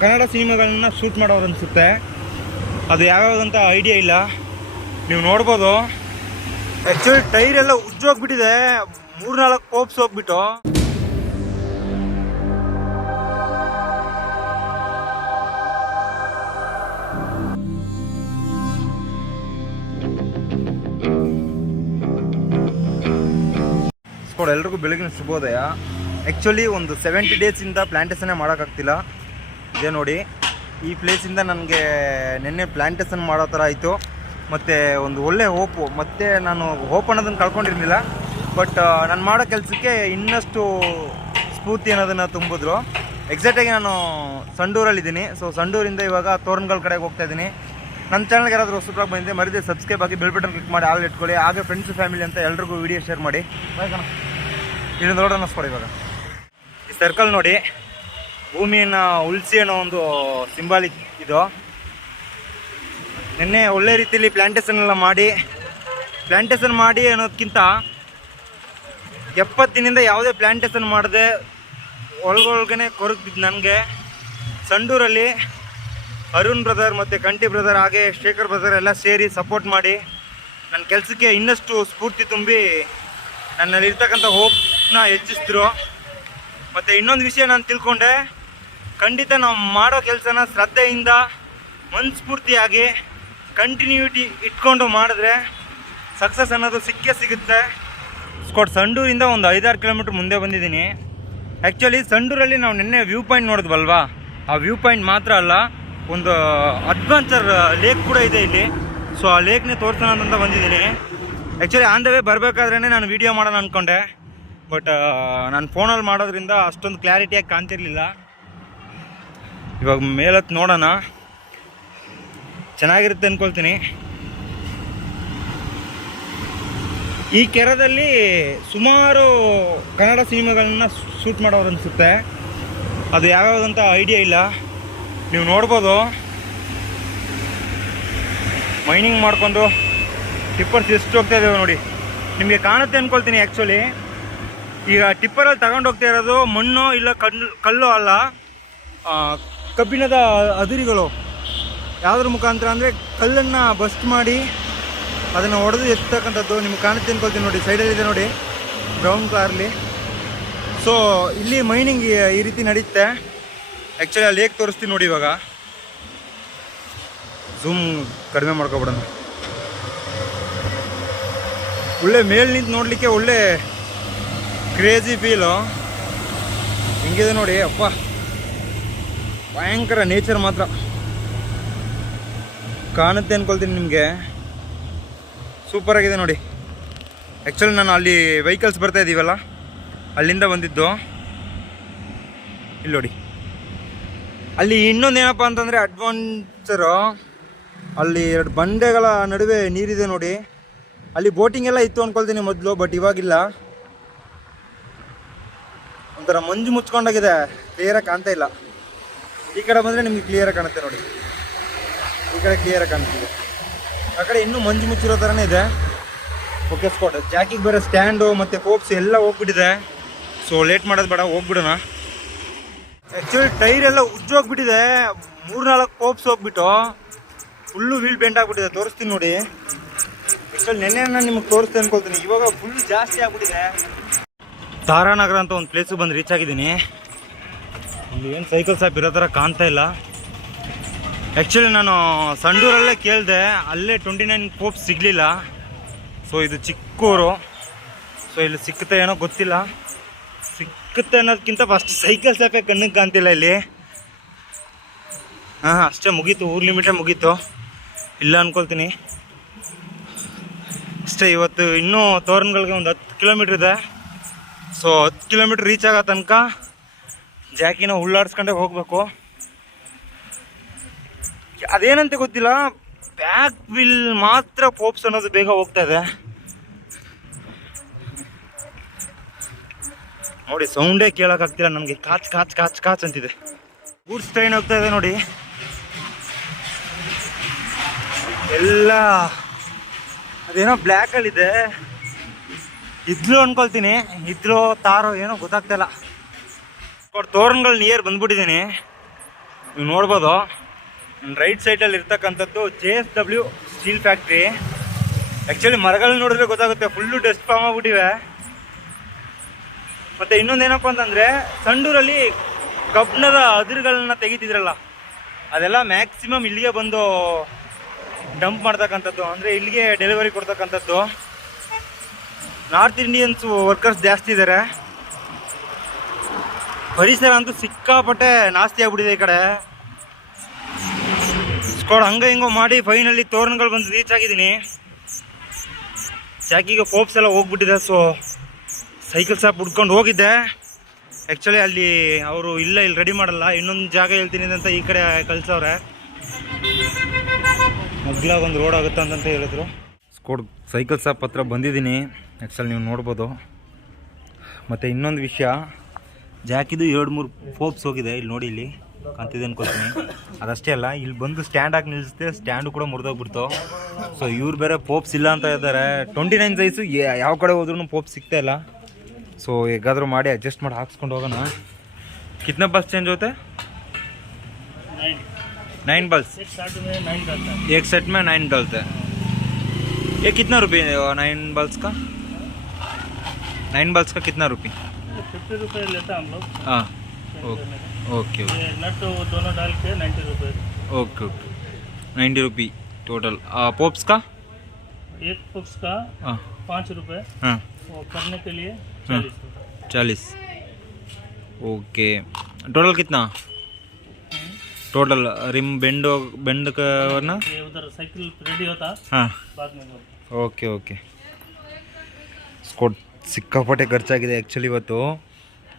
ಕನ್ನಡ ಸಿನಿಮಾಗಳನ್ನ ಶೂಟ್ ಮಾಡೋರು ಅನಿಸುತ್ತೆ. ಅದು ಯಾವ್ಯಾವುದಂತ ಐಡಿಯಾ ಇಲ್ಲ, ನೀವು ನೋಡ್ಬೋದು. ಆ್ಯಕ್ಚುಲಿ ಟೈರ್ ಎಲ್ಲ ಉಜ್ಜೋಗ್ಬಿಟ್ಟಿದೆ, 3-4 ಪೋಪ್ಸ್ ಹೋಗ್ಬಿಟ್ಟು. ಎಲ್ರಿಗೂ ಬೆಳಗಿನ ಶುಭೋದಯ. ಆ್ಯಕ್ಚುಲಿ ಒಂದು 70 ಡೇಸಿಂದ ಪ್ಲ್ಯಾಂಟೇಷನ್ನೇ ಮಾಡೋಕ್ಕಾಗ್ತಿಲ್ಲ. ಇದೇ ನೋಡಿ, ಈ ಪ್ಲೇಸಿಂದ ನನಗೆ ನಿನ್ನೆ ಪ್ಲ್ಯಾಂಟೇಷನ್ ಮಾಡೋ ಥರ ಆಯಿತು. ಮತ್ತು ಒಂದು ಒಳ್ಳೆ ಹೋಪು, ಮತ್ತು ನಾನು ಹೋಪ್ ಅನ್ನೋದನ್ನು ಕಳ್ಕೊಂಡಿರಲಿಲ್ಲ. ಬಟ್ ನಾನು ಮಾಡೋ ಕೆಲಸಕ್ಕೆ ಇನ್ನಷ್ಟು ಸ್ಫೂರ್ತಿ ಅನ್ನೋದನ್ನು ತುಂಬಿದ್ರು. ಎಕ್ಸಾಕ್ಟಾಗಿ ನಾನು ಸಂಡೂರಲ್ಲಿದ್ದೀನಿ. ಸೊ ಸಂಡೂರಿಂದ ಇವಾಗ ತೋರಣಗಳ ಕಡೆಗೆ ಹೋಗ್ತಾಯಿದ್ದೀನಿ. ನನ್ನ ಚಾನಲ್ಗೆ ಯಾರಾದರೂ ಹೊಸಬ್ರಾಗಿ ಬಂದಿದೆ ಮರಿದೆ ಸಬ್ಸ್ಕ್ರೈಬ್ ಆಗಿ ಬೆಲ್ ಬಟನ್ ಕ್ಲಿಕ್ ಮಾಡಿ ಆಲ್ ಇಟ್ಕೊಳ್ಳಿ. ಹಾಗೆ ಫ್ರೆಂಡ್ಸು ಫ್ಯಾಮಿಲಿ ಅಂತ ಎಲ್ರಿಗೂ ವೀಡಿಯೋ ಶೇರ್ ಮಾಡಿ. ಬಾಯ್ ಇಲ್ಲಿ ನೋಡೋಣ ಅನ್ನಿಸ್ಕೊಡಿ. ಇವಾಗ ಈ ಸರ್ಕಲ್ ನೋಡಿ, ಭೂಮಿಯನ್ನು ಉಳಿಸಿ ಅನ್ನೋ ಒಂದು ಸಿಂಬಾಲಿಕ್ ಇದು. ನಿನ್ನೆ ಒಳ್ಳೆ ರೀತಿಯಲ್ಲಿ ಪ್ಲ್ಯಾಂಟೇಷನ್ ಎಲ್ಲ ಪ್ಲ್ಯಾಂಟೇಷನ್ ಮಾಡಿ ಅನ್ನೋದಕ್ಕಿಂತ 70 ದಿನದಿಂದ ಯಾವುದೇ ಪ್ಲ್ಯಾಂಟೇಷನ್ ಮಾಡದೆ ಒಳಗೊಳಗನೆ ಕೊರಗ್ತಿದ್ದು ನನಗೆ ಸಂಡೂರಲ್ಲಿ ಅರುಣ್ ಬ್ರದರ್ ಮತ್ತು ಕಂಟಿ ಬ್ರದರ್ ಹಾಗೆ ಶೇಖರ್ ಬ್ರದರ್ ಎಲ್ಲ ಸೇರಿ ಸಪೋರ್ಟ್ ಮಾಡಿ ನನ್ನ ಕೆಲಸಕ್ಕೆ ಇನ್ನಷ್ಟು ಸ್ಫೂರ್ತಿ ತುಂಬಿ ನನ್ನಲ್ಲಿರ್ತಕ್ಕಂಥ ಹೋಪ್ನ ಹೆಚ್ಚಿಸಿದ್ರು. ಮತ್ತು ಇನ್ನೊಂದು ವಿಷಯ ನಾನು ತಿಳ್ಕೊಂಡೆ, ಖಂಡಿತ ನಾವು ಮಾಡೋ ಕೆಲಸನ ಶ್ರದ್ಧೆಯಿಂದ ಮನಸ್ಫೂರ್ತಿಯಾಗಿ ಕಂಟಿನ್ಯೂಟಿ ಇಟ್ಕೊಂಡು ಮಾಡಿದ್ರೆ ಸಕ್ಸಸ್ ಅನ್ನೋದು ಸಿಕ್ಕೇ ಸಿಗುತ್ತೆ. ಸಂಡೂರಿಂದ ಒಂದು 5-6 ಕಿಲೋಮೀಟ್ರ್ ಮುಂದೆ ಬಂದಿದ್ದೀನಿ. ಆ್ಯಕ್ಚುಲಿ ಸಂಡೂರಲ್ಲಿ ನಾವು ನಿನ್ನೆ ವ್ಯೂ ಪಾಯಿಂಟ್ ನೋಡಿದ್ವಲ್ವಾ, ಆ ವ್ಯೂ ಪಾಯಿಂಟ್ ಮಾತ್ರ ಅಲ್ಲ, ಒಂದು ಅಡ್ವೆಂಚರ್ ಲೇಕ್ ಕೂಡ ಇದೆ ಇಲ್ಲಿ. ಸೊ ಆ ಲೇಕ್ನೇ ತೋರಿಸೋಣ ಅಂತ ಬಂದಿದ್ದೀನಿ. ಆ್ಯಕ್ಚುಲಿ ಆನ್ ದ ವೇ ಬರಬೇಕಾದ್ರೇ ನಾನು ವೀಡಿಯೋ ಮಾಡೋಣ ಅಂದ್ಕೊಂಡೆ. ಬಟ್ ನಾನು ಫೋನಲ್ಲಿ ಮಾಡೋದ್ರಿಂದ ಅಷ್ಟೊಂದು ಕ್ಲಾರಿಟಿಯಾಗಿ ಕಾಣ್ತಿರ್ಲಿಲ್ಲ. ಇವಾಗ ಮೇಲತ್ತು ನೋಡೋಣ, ಚೆನ್ನಾಗಿರುತ್ತೆ ಅಂದ್ಕೊಳ್ತೀನಿ. ಈ ಕೆರೆದಲ್ಲಿ ಸುಮಾರು ಕನ್ನಡ ಸಿನಿಮಾಗಳನ್ನ ಶೂಟ್ ಮಾಡೋರು ಅನಿಸುತ್ತೆ. ಅದು ಯಾವ್ಯಾವುದಂತ ಐಡಿಯಾ ಇಲ್ಲ, ನೀವು ನೋಡ್ಬೋದು. ಮೈನಿಂಗ್ ಮಾಡ್ಕೊಂಡು ಟಿಪ್ಪರ್ಸ್ ಎಷ್ಟು ಹೋಗ್ತಾ ಇದ್ದೇವೆ ನೋಡಿ, ನಿಮಗೆ ಕಾಣುತ್ತೆ ಅಂದ್ಕೊಳ್ತೀನಿ. ಆ್ಯಕ್ಚುಲಿ ಈಗ ಟಿಪ್ಪರಲ್ಲಿ ತಗೊಂಡು ಹೋಗ್ತಾ ಇರೋದು ಮಣ್ಣು ಇಲ್ಲ ಕಲ್ಲು ಅಲ್ಲ, ಕಬ್ಬಿಣದ ಅದಿರುಗಳು. ಯಾವುದ್ರ ಮುಖಾಂತರ ಅಂದರೆ ಕಲ್ಲನ್ನು ಬಸ್ಟ್ ಮಾಡಿ ಅದನ್ನು ಹೊಡೆದು ಎತ್ತಕ್ಕಂಥದ್ದು. ನಿಮ್ಗೆ ಕಾಣುತ್ತೆ ಅಂದ್ಕೊಳ್ತೀನಿ ನೋಡಿ, ಸೈಡಲ್ಲಿದೆ ನೋಡಿ ಬ್ರೌನ್ ಕಲರ್ಲಿ. ಸೊ ಇಲ್ಲಿ ಮೈನಿಂಗ್ ಈ ರೀತಿ ನಡೀತೆ. ಆ್ಯಕ್ಚುಲಿ ಆ ಲೇಕ್ ತೋರಿಸ್ತೀನಿ ನೋಡಿ. ಇವಾಗ ಝೂಮ್ ಕಡಿಮೆ ಮಾಡ್ಕೊಬಿಡೋಣ. ಒಳ್ಳೆ ಮೇಲೆ ನಿಂತು ನೋಡಲಿಕ್ಕೆ ಒಳ್ಳೆ ಕ್ರೇಜಿ ಫೀಲು. ಹಿಂಗಿದೆ ನೋಡಿ, ಅಪ್ಪ ಭಯಂಕರ ನೇಚರ್ ಮಾತ್ರ ಕಾಣುತ್ತೆ ಅಂದ್ಕೊಳ್ತೀನಿ ನಿಮಗೆ. ಸೂಪರಾಗಿದೆ ನೋಡಿ. ಆ್ಯಕ್ಚುಲಿ ನಾನು ಅಲ್ಲಿ ವೆಹಿಕಲ್ಸ್ ಬರ್ತಾ ಇದ್ದೀವಲ್ಲ, ಅಲ್ಲಿಂದ ಬಂದಿದ್ದು. ಇಲ್ಲಿ ನೋಡಿ, ಅಲ್ಲಿ ಇನ್ನೊಂದು ಏನಪ್ಪ ಅಂತಂದರೆ ಅಡ್ವೆಂಚರು, ಅಲ್ಲಿ 2 ಬಂಡೆಗಳ ನಡುವೆ ನೀರಿದೆ ನೋಡಿ. ಅಲ್ಲಿ ಬೋಟಿಂಗ್ ಎಲ್ಲ ಇತ್ತು ಅಂದ್ಕೊಳ್ತೀನಿ ಮೊದಲು, ಬಟ್ ಇವಾಗಿಲ್ಲ. ಒಂಥರ ಮಂಜು ಮುಚ್ಕೊಂಡಾಗಿದೆ, ಕ್ಲಿಯರಾಗಿ ಕಾಣ್ತಾ ಇಲ್ಲ. ಈ ಕಡೆ ಬಂದರೆ ನಿಮಗೆ ಕ್ಲಿಯರಾಗಿ ಕಾಣುತ್ತೆ ನೋಡಿ, ಈ ಕಡೆ ಕ್ಲಿಯರಾಗಿ ಕಾಣ್ತಿದೆ. ಆ ಕಡೆ ಇನ್ನೂ ಮಂಜು ಮುಚ್ಚಿರೋ ಥರನೇ ಇದೆ. Okay spot. ಜಾಕಿಗೆ ಬೇರೆ ಸ್ಟ್ಯಾಂಡು ಮತ್ತು ಕೋಪ್ಸ್ ಎಲ್ಲ ಹೋಗ್ಬಿಟ್ಟಿದೆ. ಸೊ ಲೇಟ್ ಮಾಡೋದು ಬೇಡ, ಹೋಗ್ಬಿಡೋಣ. ಆ್ಯಕ್ಚುಲಿ ಟೈರ್ ಎಲ್ಲ ಉಜ್ಜೋಗ್ಬಿಟ್ಟಿದೆ, 3-4 ಕೋಪ್ಸ್ ಹೋಗ್ಬಿಟ್ಟು ಫುಲ್ಲು ವೀಲ್ ಬೆಂಡ್ ಆಗಿಬಿಟ್ಟಿದೆ. ತೋರಿಸ್ತೀನಿ ನೋಡಿ. ಆ್ಯಕ್ಚುಲಿ ನೆನ್ನೆ ನಾನು ನಿಮಗೆ ತೋರಿಸ್ತೀನಿ ಅಂದ್ಕೊಳ್ತೀನಿ. ಇವಾಗ ಫುಲ್ ಜಾಸ್ತಿ ಆಗ್ಬಿಟ್ಟಿದೆ. ತಾರಾನಗರ ಅಂತ ಒಂದು ಪ್ಲೇಸಿಗೆ ಬಂದು ರೀಚ್ ಆಗಿದ್ದೀನಿ. ಇಲ್ಲಿ ಏನು ಸೈಕಲ್ ಶಾಪ್ ಇರೋ ಥರ ಕಾಣ್ತಾ ಇಲ್ಲ. ಆ್ಯಕ್ಚುಲಿ ನಾನು ಸಂಡೂರಲ್ಲೇ ಕೇಳಿದೆ, ಅಲ್ಲೇ 29 ಕೋಪ್ಸ್ ಸಿಗಲಿಲ್ಲ. ಸೊ ಇದು ಚಿಕ್ಕೂರು. ಸೊ ಇಲ್ಲಿ ಸಿಕ್ಕುತ್ತೆ ಏನೋ ಗೊತ್ತಿಲ್ಲ. ಸಿಕ್ಕುತ್ತೆ ಅನ್ನೋದಕ್ಕಿಂತ ಫಸ್ಟ್ ಸೈಕಲ್ ಶಾಪೇ ಕಣ್ಣಿಗೆ ಕಾಣ್ತಿಲ್ಲ ಇಲ್ಲಿ. ಹಾಂ ಅಷ್ಟೇ, ಮುಗೀತು, ಊರು ಲಿಮಿಟೇ ಮುಗೀತು. ಇಲ್ಲ ಅಂದ್ಕೊಳ್ತೀನಿ ಅಷ್ಟೇ. ಇವತ್ತು ಇನ್ನೂ ತೋರಣಗಳಿಗೆ ಒಂದು 10 ಕಿಲೋಮೀಟ್ರ್ ಇದೆ. ಸೊ 10 ಕಿಲೋಮೀಟ್ರ್ ರೀಚ್ ಆಗೋ ತನಕ ಜಾಕಿನ ಉಳ್ಳಾಡ್ಸ್ಕೊಂಡೇ ಹೋಗಬೇಕು. ಅದೇನಂತ ಗೊತ್ತಿಲ್ಲ, ಬ್ಯಾಕ್ ವಿಲ್ ಮಾತ್ರ ಪೋಪ್ಸ್ ಅನ್ನೋದು ಬೇಗ ಹೋಗ್ತಾ ಇದೆ ನೋಡಿ. ಸೌಂಡೇ ಕೇಳೋಕ್ಕಾಗ್ತಿಲ್ಲ ನನಗೆ, ಕಾಚ್ ಕಾಚ್ ಕಾಚ್ ಕಾಚ್ ಅಂತಿದೆ. ಗೂಡ್ಸ್ ಟ್ರೈನ್ ಹೋಗ್ತಾ ಇದೆ ನೋಡಿ. ಎಲ್ಲ ಅದೇನೋ ಬ್ಲ್ಯಾಕಲ್ಲಿದೆ, ಇದ್ಲು ಅನ್ಕೊಳ್ತೀನಿ, ಇದ್ಲು ತಾರೋ ಏನೋ ಗೊತ್ತಾಗ್ತಾಯಿಲ್ಲ. ತೋರಣಗಳು ನಿಯರ್ ಬಂದ್ಬಿಟ್ಟಿದ್ದೀನಿ. ನೀವು ನೋಡ್ಬೋದು ನನ್ನ ರೈಟ್ ಸೈಡಲ್ಲಿ ಇರ್ತಕ್ಕಂಥದ್ದು JSW ಸ್ಟೀಲ್ ಫ್ಯಾಕ್ಟ್ರಿ. ಆ್ಯಕ್ಚುಲಿ ಮರಗಳನ್ನ ನೋಡಿದ್ರೆ ಗೊತ್ತಾಗುತ್ತೆ, ಫುಲ್ಲು ಡಸ್ಟ್ ಫಾರ್ಮ್ ಆಗ್ಬಿಟ್ಟಿವೆ. ಮತ್ತು ಇನ್ನೊಂದೇನಪ್ಪ ಅಂತಂದರೆ, ಸಂಡೂರಲ್ಲಿ ಕಬ್ಬಿಣದ ಅದಿರುಗಳನ್ನ ತೆಗಿತಿದ್ರಲ್ಲ, ಅದೆಲ್ಲ ಮ್ಯಾಕ್ಸಿಮಮ್ ಇಲ್ಲಿಗೆ ಬಂದು ಡಂಪ್ ಮಾಡ್ತಕ್ಕಂಥದ್ದು, ಅಂದರೆ ಇಲ್ಲಿಗೆ ಡೆಲಿವರಿ ಕೊಡ್ತಕ್ಕಂಥದ್ದು. ನಾರ್ತ್ ಇಂಡಿಯನ್ಸ್ ವರ್ಕರ್ಸ್ ಜಾಸ್ತಿ ಇದ್ದಾರೆ. ಪರಿಸರ ಅಂತೂ ಸಿಕ್ಕಾಪಟ್ಟೆ ನಾಸ್ತಿ ಆಗ್ಬಿಟ್ಟಿದೆ ಈ ಕಡೆ. ಸ್ಕ್ವಾಡ್ ಹಂಗೆ ಹಿಂಗೋ ಮಾಡಿ ಫೈನಲಿ ತೋರಣಗಳು ಬಂದು ರೀಚ್ ಆಗಿದ್ದೀನಿ. ಜಾಕಿಗೆ ಫೋಪ್ಸ್ ಎಲ್ಲ ಹೋಗ್ಬಿಟ್ಟಿದೆ. ಸೊ ಸೈಕಲ್ ಶಾಪ್ ಹುಡ್ಕೊಂಡು ಹೋಗಿದ್ದೆ. ಆ್ಯಕ್ಚುಲಿ ಅಲ್ಲಿ ಅವರು ಇಲ್ಲಿ ರೆಡಿ ಮಾಡಲ್ಲ, ಇನ್ನೊಂದು ಜಾಗ ಹೇಳ್ತೀನಿ ಅಂತ ಈ ಕಡೆ ಕಳ್ಸವ್ರೆ. ಮಗ್ಲಾಗ ಒಂದು ರೋಡ್ ಆಗುತ್ತೆ ಅಂತ ಹೇಳಿದ್ರು. ಸ್ಕೋಡ್ ಸೈಕಲ್ ಶಾಪ್ ಹತ್ರ ಬಂದಿದ್ದೀನಿ. ಆ್ಯಕ್ಚುಲಿ ನೀವು ನೋಡ್ಬೋದು. ಮತ್ತು ಇನ್ನೊಂದು ವಿಷಯ, ಜಾಕಿದು 2-3 ಫೋಪ್ಸ್ ಹೋಗಿದೆ. ಇಲ್ಲಿ ನೋಡಿ, ಇಲ್ಲಿ ಕಾಣ್ತಿದೆ ಅನ್ಕೋತೀನಿ. ಅದಷ್ಟೇ ಅಲ್ಲ, ಇಲ್ಲಿ ಬಂದು ಸ್ಟ್ಯಾಂಡ್ ಹಾಕಿ ನಿಲ್ಲಿಸುತ್ತೆ, ಸ್ಟ್ಯಾಂಡು ಕೂಡ ಮುರಿದೋಗ್ಬಿಡ್ತು. ಸೊ ಇವ್ರು ಬೇರೆ ಪೋಪ್ಸ್ ಇಲ್ಲ ಅಂತ ಇದ್ದಾರೆ. 29 ಸೈಜು ಯಾವ ಕಡೆ ಹೋದ್ರೂ ಪೋಪ್ ಸಿಗ್ತಾ ಇಲ್ಲ. ಸೊ ಹೇಗಾದರೂ ಮಾಡಿ ಅಡ್ಜಸ್ಟ್ ಮಾಡಿ ಹಾಕ್ಸ್ಕೊಂಡು ಹೋಗೋಣ. ಕಿತ್ನೆ ಬಲ್ಸ್ ಚೇಂಜ್ ಹೋಗುತ್ತೆ? 9 बल्ब एक सेट में 9 डलते हैं. ये कितना रुपये 9 बल्ब्स का? 9 बल्ब्स का कितना रुपये? 50 रुपये लेता हम लोग. हाँ, ओके. नट दोनों डाल के 90 रुपये. ओके ओके, 90 रुपये टोटल. पोप्स का? एक पोप्स का 5 रुपये. हाँ, वो करने के लिए 40. ओके, टोटल कितना? टोटल रिम बेंड का वरना ये उधर साइकिल रेडी होता. हाँ, बाद में ಓಕೆ ಓಕೆ. ಸ್ಕೋಡ್ ಸಿಕ್ಕಾಪಟ್ಟೆ ಖರ್ಚಾಗಿದೆ ಆ್ಯಕ್ಚುಲಿ ಇವತ್ತು.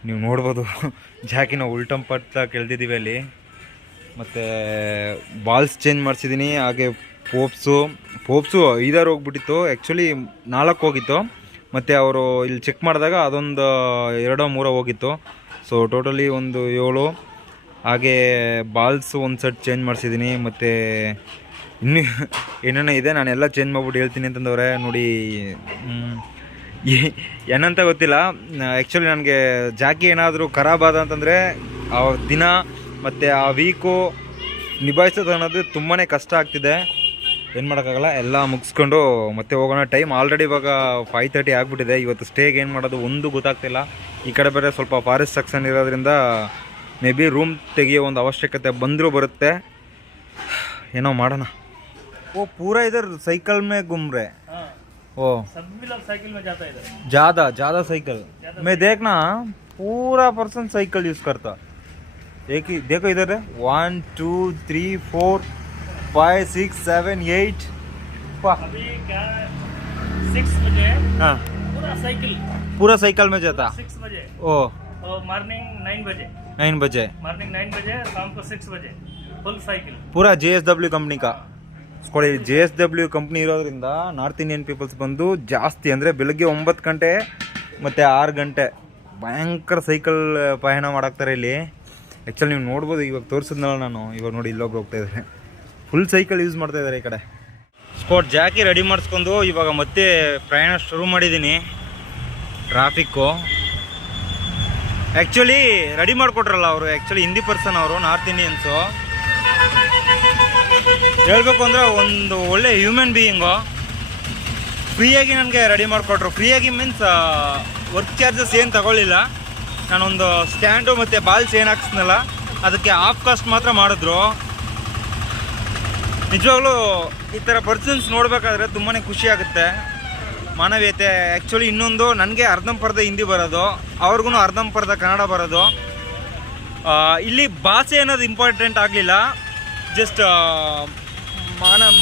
ನೀವು ನೋಡ್ಬೋದು, ಜಾಕಿನ ಉಲ್ಟಂಪಟ್ಟ ಕೆಳ್ದಿದ್ದೀವಿ ಅಲ್ಲಿ. ಮತ್ತು ಬಾಲ್ಸ್ ಚೇಂಜ್ ಮಾಡಿಸಿದ್ದೀನಿ. ಹಾಗೆ ಪೋಪ್ಸು 5 ಹೋಗ್ಬಿಟ್ಟಿತ್ತು. ಆ್ಯಕ್ಚುಲಿ 4 ಹೋಗಿತ್ತು. ಮತ್ತು ಅವರು ಇಲ್ಲಿ ಚೆಕ್ ಮಾಡಿದಾಗ ಅದೊಂದು 2-3 ಹೋಗಿತ್ತು. ಸೊ ಟೋಟಲಿ ಒಂದು 7. ಹಾಗೆ ಬಾಲ್ಸ್ ಒಂದು ಸೆಟ್ ಚೇಂಜ್ ಮಾಡಿಸಿದ್ದೀನಿ. ಮತ್ತು ಇನ್ನೂ ಏನೇನೋ ಇದೆ, ನಾನೆಲ್ಲ ಚೇಂಜ್ ಮಾಡ್ಬಿಟ್ಟು ಹೇಳ್ತೀನಿ ಅಂತಂದವ್ರೆ. ನೋಡಿ, ಏನಂತ ಗೊತ್ತಿಲ್ಲ. ಆ್ಯಕ್ಚುಲಿ ನನಗೆ ಜಾಕಿ ಏನಾದರೂ ಖರಾಬ್ ಆದ ಅಂತಂದರೆ ಆ ದಿನ ಮತ್ತು ಆ ವೀಕು ನಿಭಾಯಿಸೋದು ಅನ್ನೋದು ತುಂಬಾ ಕಷ್ಟ ಆಗ್ತಿದೆ. ಏನು ಮಾಡೋಕ್ಕಾಗಲ್ಲ, ಎಲ್ಲ ಮುಗಿಸ್ಕೊಂಡು ಮತ್ತೆ ಹೋಗೋಣ. ಟೈಮ್ ಆಲ್ರೆಡಿ ಇವಾಗ 5:30 ಆಗಿಬಿಟ್ಟಿದೆ. ಇವತ್ತು ಸ್ಟೇಗೆ ಏನು ಮಾಡೋದು ಒಂದು ಗೊತ್ತಾಗ್ತಿಲ್ಲ. ಈ ಕಡೆ ಬೇರೆ ಸ್ವಲ್ಪ ಫಾರೆಸ್ಟ್ ಸೆಕ್ಷನ್ ಇರೋದ್ರಿಂದ ಮೇ ಬಿ ರೂಮ್ ತೆಗಿಯೋ ಒಂದು ಅವಶ್ಯಕತೆ ಬಂದರೂ ಬರುತ್ತೆ. ಏನೋ ಮಾಡೋಣ. वो पूरा इधर साइकिल में घूम रहे. ओ सभी लोग साइकिल में जाता है इधर. ज़्यादा साइकिल मैं देखना, पूरा पर्सन साइकिल यूज़ करता. एक ही देखो इधर है 1 2 3 4 5 6 7 8. अभी क्या 6 बजे. हाँ, पूरा साइकिल में जाता. 6 बजे. ओ मॉर्निंग 9 बजे. 9 बजे. मॉर्निंग 9 बजे, शाम को 6 बजे फुल साइकिल. पूरा JSW कंपनी का. ಸ್ಕೋಡಿ JSW ಕಂಪ್ನಿ ಇರೋದ್ರಿಂದ ನಾರ್ತ್ ಇಂಡಿಯನ್ ಪೀಪಲ್ಸ್ ಬಂದು ಜಾಸ್ತಿ, ಅಂದರೆ ಬೆಳಗ್ಗೆ 9 ಗಂಟೆ ಮತ್ತು 6 ಗಂಟೆ ಭಯಂಕರ ಸೈಕಲ್ ಪಯಣ ಮಾಡಾಕ್ತಾರೆ ಇಲ್ಲಿ. ಆ್ಯಕ್ಚುಲಿ ನೀವು ನೋಡ್ಬೋದು, ಇವಾಗ ತೋರಿಸಿದ್ನಲ್ಲ ನಾನು. ಇವಾಗ ನೋಡಿ, ಇಲ್ಲೊಬ್ರು ಹೋಗ್ತಾ ಇದ್ದಾರೆ, ಫುಲ್ ಸೈಕಲ್ ಯೂಸ್ ಮಾಡ್ತಾ ಇದ್ದಾರೆ ಈ ಕಡೆ. ಸ್ಕೋಟ್ ಜಾಕಿ ರೆಡಿ ಮಾಡಿಸ್ಕೊಂಡು ಇವಾಗ ಮತ್ತೆ ಪ್ರಯಾಣ ಶುರು ಮಾಡಿದ್ದೀನಿ. ಟ್ರಾಫಿಕ್ಕು ಆ್ಯಕ್ಚುಲಿ ರೆಡಿ ಮಾಡಿಕೊಟ್ರಲ್ಲ ಅವರು, ಆ್ಯಕ್ಚುಲಿ ಹಿಂದಿ ಪರ್ಸನ್ ಅವರು, ನಾರ್ತ್ ಇಂಡಿಯನ್ಸು. ಹೇಳ್ಬೇಕು ಅಂದರೆ ಒಂದು ಒಳ್ಳೆ ಹ್ಯೂಮನ್ ಬೀಯಿಂಗು. ಫ್ರೀಯಾಗಿ ನನಗೆ ರೆಡಿ ಮಾಡಿಕೊಟ್ರು. ಫ್ರೀಯಾಗಿ ಮೀನ್ಸ್ ವರ್ಕ್ ಚಾರ್ಜಸ್ ಏನು ತಗೊಳ್ಳಿಲ್ಲ. ನಾನೊಂದು ಸ್ಟ್ಯಾಂಡು ಮತ್ತು ಬಾಲ್ಸ್ ಏನು ಹಾಕ್ಸ್ನಲ್ಲ, ಅದಕ್ಕೆ ಹಾಫ್ ಕಾಸ್ಟ್ ಮಾತ್ರ ಮಾಡಿದ್ರು. ನಿಜವಾಗ್ಲೂ ಈ ಥರ ಪರ್ಸನ್ಸ್ ನೋಡಬೇಕಾದ್ರೆ ತುಂಬಾ ಖುಷಿ ಆಗುತ್ತೆ. ಮಾನವೀಯತೆ. ಆ್ಯಕ್ಚುಲಿ ಇನ್ನೊಂದು, ನನಗೆ ಅರ್ಧಂಬರ್ಧ ಹಿಂದಿ ಬರೋದು, ಅವ್ರಿಗೂ ಅರ್ಧಂಬರ್ಧ ಕನ್ನಡ ಬರೋದು. ಇಲ್ಲಿ ಭಾಷೆ ಅನ್ನೋದು ಇಂಪಾರ್ಟೆಂಟ್ ಆಗಲಿಲ್ಲ. ಜಸ್ಟ್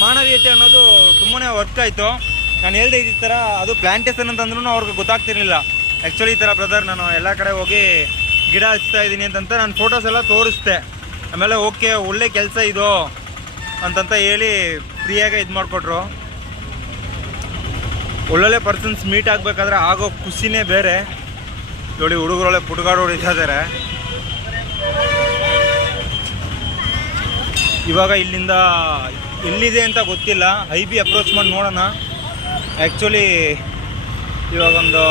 ಮಾನವೀಯತೆ ಅನ್ನೋದು ತುಂಬಾ ವರ್ಕ್ ಆಯಿತು. ನಾನು ಹೇಳ್ದೆ ಈ ಥರ ಅದು ಪ್ಲ್ಯಾಂಟೇಷನ್ ಅಂತಂದ್ರೂ ಅವ್ರಿಗೆ ಗೊತ್ತಾಗ್ತಿರ್ಲಿಲ್ಲ. ಆ್ಯಕ್ಚುಲಿ ಈ ಥರ ಬ್ರದರ್, ನಾನು ಎಲ್ಲ ಕಡೆ ಹೋಗಿ ಗಿಡ ಹಚ್ತಾ ಇದ್ದೀನಿ ಅಂತಂತ ನಾನು ಫೋಟೋಸ್ ಎಲ್ಲ ತೋರಿಸ್ದೆ. ಆಮೇಲೆ ಓಕೆ, ಒಳ್ಳೆ ಕೆಲಸ ಇದು ಅಂತಂತ ಹೇಳಿ ಫ್ರೀಯಾಗಿ ಇದು ಮಾಡಿಕೊಟ್ರು. ಒಳ್ಳೊಳ್ಳೆ ಪರ್ಸನ್ಸ್ ಮೀಟ್ ಆಗಬೇಕಾದ್ರೆ ಆಗೋ ಖುಷಿನೇ ಬೇರೆ. ನೋಡಿ, ಹುಡುಗರೊಳ್ಳೆ ಪುಟ್ಗಾಡು ಹೊಡಿತಾ ಇದ್ದಾರೆ. ಇವಾಗ ಇಲ್ಲಿಂದ ಎಲ್ಲಿದೆ ಅಂತ ಗೊತ್ತಿಲ್ಲ, IB ಅಪ್ರೋಚ್ ಮಾಡಿ ನೋಡೋಣ. ಆ್ಯಕ್ಚುಲಿ ಇವಾಗೊಂದು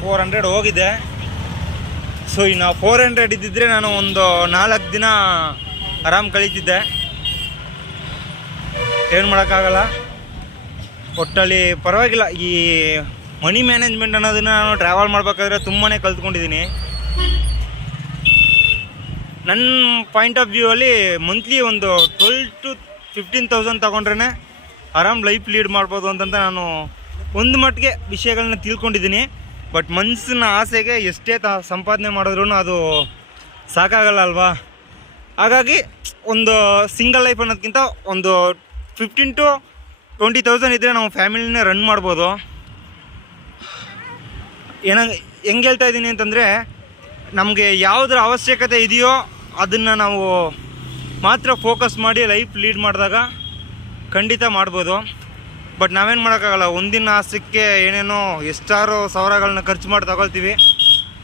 400 ಹೋಗಿದೆ. ಸೊ ಇನ್ನು 400 ಇದ್ದಿದ್ದರೆ ನಾನು ಒಂದು 4 ದಿನ ಆರಾಮ್ ಕಳೀತಿದ್ದೆ. ಏನು ಮಾಡೋಕ್ಕಾಗಲ್ಲ. ಒಟ್ಟಲ್ಲಿ ಪರವಾಗಿಲ್ಲ. ಈ ಮನಿ ಮ್ಯಾನೇಜ್ಮೆಂಟ್ ಅನ್ನೋದನ್ನು ನಾನು ಟ್ರಾವೆಲ್ ಮಾಡಬೇಕಾದ್ರೆ ತುಂಬಾ ಕಲ್ತ್ಕೊಂಡಿದ್ದೀನಿ. ನನ್ನ ಪಾಯಿಂಟ್ ಆಫ್ ವ್ಯೂ ಅಲ್ಲಿ ಮಂತ್ಲಿ ಒಂದು 12,000 to 15,000 ತೊಗೊಂಡ್ರೆ ಆರಾಮ್ ಲೈಫ್ ಲೀಡ್ ಮಾಡ್ಬೋದು ಅಂತಂತ ನಾನು ಒಂದು ಮಟ್ಟಿಗೆ ವಿಷಯಗಳನ್ನ ತಿಳ್ಕೊಂಡಿದ್ದೀನಿ. ಬಟ್ ಮನಸ್ಸಿನ ಆಸೆಗೆ ಎಷ್ಟೇ ಸಂಪಾದನೆ ಮಾಡಿದ್ರೂ ಅದು ಸಾಕಾಗಲ್ಲ ಅಲ್ವಾ. ಹಾಗಾಗಿ ಒಂದು ಸಿಂಗಲ್ ಲೈಫ್ ಅನ್ನೋದಕ್ಕಿಂತ ಒಂದು 15,000 to 20,000 ಇದ್ದರೆ ನಾವು ಫ್ಯಾಮಿಲಿನೇ ರನ್ ಮಾಡ್ಬೋದು. ಹೆಂಗೆ ಹೇಳ್ತಾ ಇದ್ದೀನಿ ಅಂತಂದರೆ, ನಮಗೆ ಯಾವುದರ ಅವಶ್ಯಕತೆ ಇದೆಯೋ ಅದನ್ನು ನಾವು ಮಾತ್ರ ಫೋಕಸ್ ಮಾಡಿ ಲೈಫ್ ಲೀಡ್ ಮಾಡಿದಾಗ ಖಂಡಿತ ಮಾಡ್ಬೋದು. ಬಟ್ ನಾವೇನು ಮಾಡೋಕ್ಕಾಗಲ್ಲ. ಒಂದಿನ ಆಸೆಗೆ ಏನೇನೋ ಎಷ್ಟಾರು ಸಾವಿರಗಳನ್ನ ಖರ್ಚು ಮಾಡಿ ತಗೊಳ್ತೀವಿ.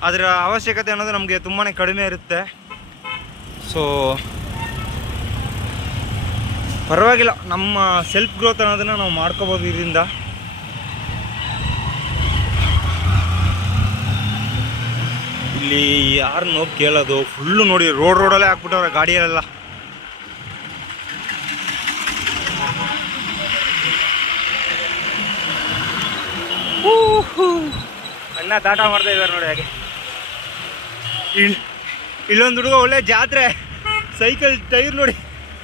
ಅದರ ಅವಶ್ಯಕತೆ ಅನ್ನೋದು ನಮಗೆ ತುಂಬಾ ಕಡಿಮೆ ಇರುತ್ತೆ. ಸೊ ಪರವಾಗಿಲ್ಲ, ನಮ್ಮ ಸೆಲ್ಫ್ ಗ್ರೋತ್ ಅನ್ನೋದನ್ನು ನಾವು ಮಾಡ್ಕೋಬೋದು ಇದರಿಂದ. ಇಲ್ಲಿ ಯಾರನ್ನೋ ಕೇಳೋದು, ಫುಲ್ಲು ನೋಡಿ ರೋಡಲ್ಲೇ ಹಾಕ್ಬಿಟ್ಟವ್ರೆ ಗಾಡಿಯಲ್ಲೆಲ್ಲ. ಅಣ್ಣ ದಾಟ ಮಾಡ್ತಾ ಇದ್ದಾರೆ ನೋಡಿ. ಹಾಗೆ ಇಲ್ಲೊಂದು ಹುಡುಗ ಒಳ್ಳೆ ಜಾತ್ರೆ ಸೈಕಲ್ ಟೈರ್ ನೋಡಿ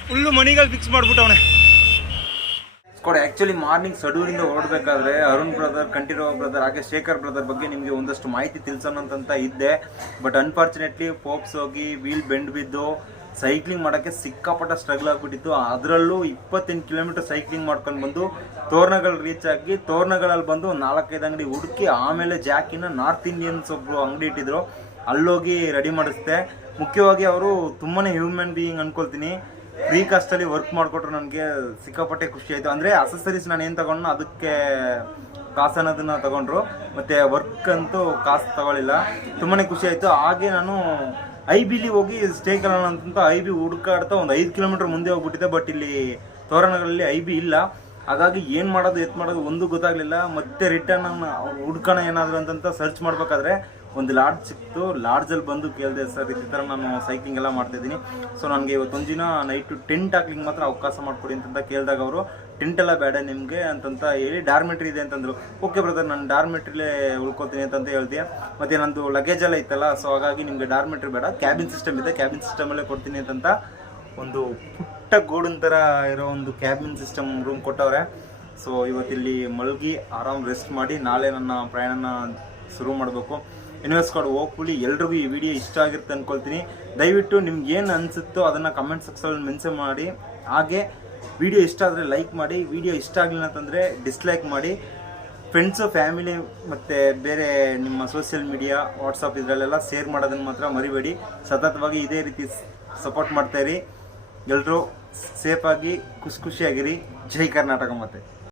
ಫುಲ್ಲು ಮನಿಗಳು ಫಿಕ್ಸ್ ಮಾಡ್ಬಿಟ್ಟವನೆ. ಆ್ಯಕ್ಚುಲಿ ಮಾರ್ನಿಂಗ್ ಸಡೂರಿಂದ ಹೊರಡಬೇಕಾದ್ರೆ ಅರುಣ್ ಬ್ರದರ್, ಕಂಠೀರವ ಬ್ರದರ್ ಹಾಗೆ ಶೇಖರ್ ಬ್ರದರ್ ಬಗ್ಗೆ ನಿಮಗೆ ಒಂದಷ್ಟು ಮಾಹಿತಿ ತಿಳಿಸೋಣ ಅಂತ ಇದ್ದೆ. ಬಟ್ ಅನ್ಫಾರ್ಚುನೇಟ್ಲಿ ಪೋಪ್ಸ್ ಹೋಗಿ ವೀಲ್ ಬೆಂಡ್ ಬಿದ್ದು ಸೈಕ್ಲಿಂಗ್ ಮಾಡೋಕ್ಕೆ ಸಿಕ್ಕಾಪಟ್ಟ ಸ್ಟ್ರಗಲ್ ಆಗಿಬಿಟ್ಟಿತ್ತು. ಅದರಲ್ಲೂ 28 ಕಿಲೋಮೀಟರ್ ಸೈಕ್ಲಿಂಗ್ ಮಾಡ್ಕೊಂಡು ಬಂದು ತೋರಣಗಳು ರೀಚ್ ಆಗಿ ತೋರಣಗಳಲ್ಲಿ ಬಂದು 4-5 ಅಂಗಡಿ ಹುಡುಕಿ ಆಮೇಲೆ ಜಾಕಿನ ನಾರ್ತ್ ಇಂಡಿಯನ್ಸ್ ಒಬ್ಬರು ಅಂಗಡಿ ಇಟ್ಟಿದ್ರು, ಅಲ್ಲೋಗಿ ರೆಡಿ ಮಾಡಿಸ್ದೆ. ಮುಖ್ಯವಾಗಿ ಅವರು ತುಂಬಾ ಹ್ಯೂಮನ್ ಬೀಯಿಂಗ್ ಅನ್ಕೊಳ್ತೀನಿ. ಫ್ರೀ ಕಾಸ್ಟಲ್ಲಿ ವರ್ಕ್ ಮಾಡಿಕೊಟ್ರು. ನನಗೆ ಸಿಕ್ಕಾಪಟ್ಟೆ ಖುಷಿ ಆಯಿತು. ಅಂದರೆ ಅಸೆಸರೀಸ್ ನಾನು ಏನು ತೊಗೊಂಡು ಅದಕ್ಕೆ ಕಾಸು ಅನ್ನೋದನ್ನು ತೊಗೊಂಡ್ರು, ಮತ್ತು ವರ್ಕ್ ಅಂತೂ ಕಾಸು ತೊಗೊಳ್ಳಿಲ್ಲ. ತುಂಬಾ ಖುಷಿ ಆಯಿತು. ಹಾಗೆ ನಾನು IBಲಿ ಹೋಗಿ ಸ್ಟೇ ಕರೋಣ ಅಂತ IB ಹುಡುಕಾಡ್ತಾ ಒಂದು 5 ಕಿಲೋಮೀಟರ್ ಮುಂದೆ ಹೋಗ್ಬಿಟ್ಟಿದ್ದೆ. ಬಟ್ ಇಲ್ಲಿ ತೋರಣಗಳಲ್ಲಿ IB ಇಲ್ಲ. ಹಾಗಾಗಿ ಏನು ಮಾಡೋದು ಎತ್ತು ಮಾಡೋದು ಒಂದು ಗೊತ್ತಾಗಲಿಲ್ಲ. ಮತ್ತೆ ರಿಟರ್ನ್ ಹುಡ್ಕೋಣ ಏನಾದರೂ ಅಂತಂತ ಸರ್ಚ್ ಮಾಡಬೇಕಾದ್ರೆ ಒಂದು ಲಾಡ್ಜ್ ಸಿಕ್ತು. ಲಾಡ್ಜಲ್ಲಿ ಬಂದು ಕೇಳಿದೆ, ಸರ್ ಈ ಥರ ನಾನು ಸೈಕ್ಲಿಂಗ್ ಎಲ್ಲ ಮಾಡ್ತಾಯಿದ್ದೀನಿ, ಸೊ ನನಗೆ ಇವತ್ತೊಂದು ದಿನ ನೈಟು ಟೆಂಟ್ ಹಾಕ್ಲಿಕ್ಕೆ ಮಾತ್ರ ಅವಕಾಶ ಮಾಡಿಕೊಡಿ ಅಂತಂತ ಕೇಳಿದಾಗ ಅವರು ಟೆಂಟ್ ಎಲ್ಲ ಬೇಡ ನಿಮಗೆ ಅಂತಂತ ಹೇಳಿ ಡಾರ್ಮೆಟ್ರಿ ಇದೆ ಅಂತಂದರು. ಓಕೆ ಬ್ರದರ್, ನಾನು ಡಾರ್ಮೆಟ್ರಿಲೇ ಉಳ್ಕೊತೀನಿ ಅಂತಂತ ಹೇಳ್ದೆ. ಮತ್ತು ನಂದು ಲಗೇಜ್ ಎಲ್ಲ ಇತ್ತಲ್ಲ, ಸೊ ಹಾಗಾಗಿ ನಿಮಗೆ ಡಾರ್ಮೆಟ್ರಿ ಬೇಡ, ಕ್ಯಾಬಿನ್ ಸಿಸ್ಟಮ್ ಇದೆ, ಕ್ಯಾಬಿನ್ ಸಿಸ್ಟಮಲ್ಲೇ ಕೊಡ್ತೀನಿ ಅಂತಂತ ಒಂದು ಪುಟ್ಟ ಗೋಡನ್ ಥರ ಇರೋ ಒಂದು ಕ್ಯಾಬಿನ್ ಸಿಸ್ಟಮ್ ರೂಮ್ ಕೊಟ್ಟವ್ರೆ. ಸೊ ಇವತ್ತಿಲ್ಲಿ ಮಲಗಿ ಆರಾಮ್ ರೆಸ್ಟ್ ಮಾಡಿ ನಾಳೆ ನನ್ನ ಪ್ರಯಾಣನ ಶುರು ಮಾಡಬೇಕು. ಇನ್ವೆಸ್ಟ್ಗಳು ಹೋಗ್ಬಿಡಿ. ಎಲ್ರಿಗೂ ಈ ವಿಡಿಯೋ ಇಷ್ಟ ಆಗಿರುತ್ತೆ ಅಂದ್ಕೊಳ್ತೀನಿ. ದಯವಿಟ್ಟು ನಿಮ್ಗೆ ಏನು ಅನಿಸುತ್ತೋ ಅದನ್ನು ಕಮೆಂಟ್ ಸೆಕ್ಷನಲ್ಲಿ ಮೆನ್ಷನ್ ಮಾಡಿ. ಹಾಗೆ ವಿಡಿಯೋ ಇಷ್ಟ ಆದರೆ ಲೈಕ್ ಮಾಡಿ, ವಿಡಿಯೋ ಇಷ್ಟ ಆಗಲಿಲ್ಲ ಅಂತಂದರೆ ಡಿಸ್ಲೈಕ್ ಮಾಡಿ. ಫ್ರೆಂಡ್ಸು, ಫ್ಯಾಮಿಲಿ ಮತ್ತು ಬೇರೆ ನಿಮ್ಮ ಸೋಷಿಯಲ್ ಮೀಡಿಯಾ, ವಾಟ್ಸಪ್ ಇದರಲ್ಲೆಲ್ಲ ಶೇರ್ ಮಾಡೋದನ್ನು ಮಾತ್ರ ಮರಿಬೇಡಿ. ಸತತವಾಗಿ ಇದೇ ರೀತಿ ಸಪೋರ್ಟ್ ಮಾಡ್ತಾಯಿರಿ. ಎಲ್ಲರೂ ಸೇಫಾಗಿ ಖುಷಿಯಾಗಿರಿ. ಜೈ ಕರ್ನಾಟಕ. ಮತ್ತೆ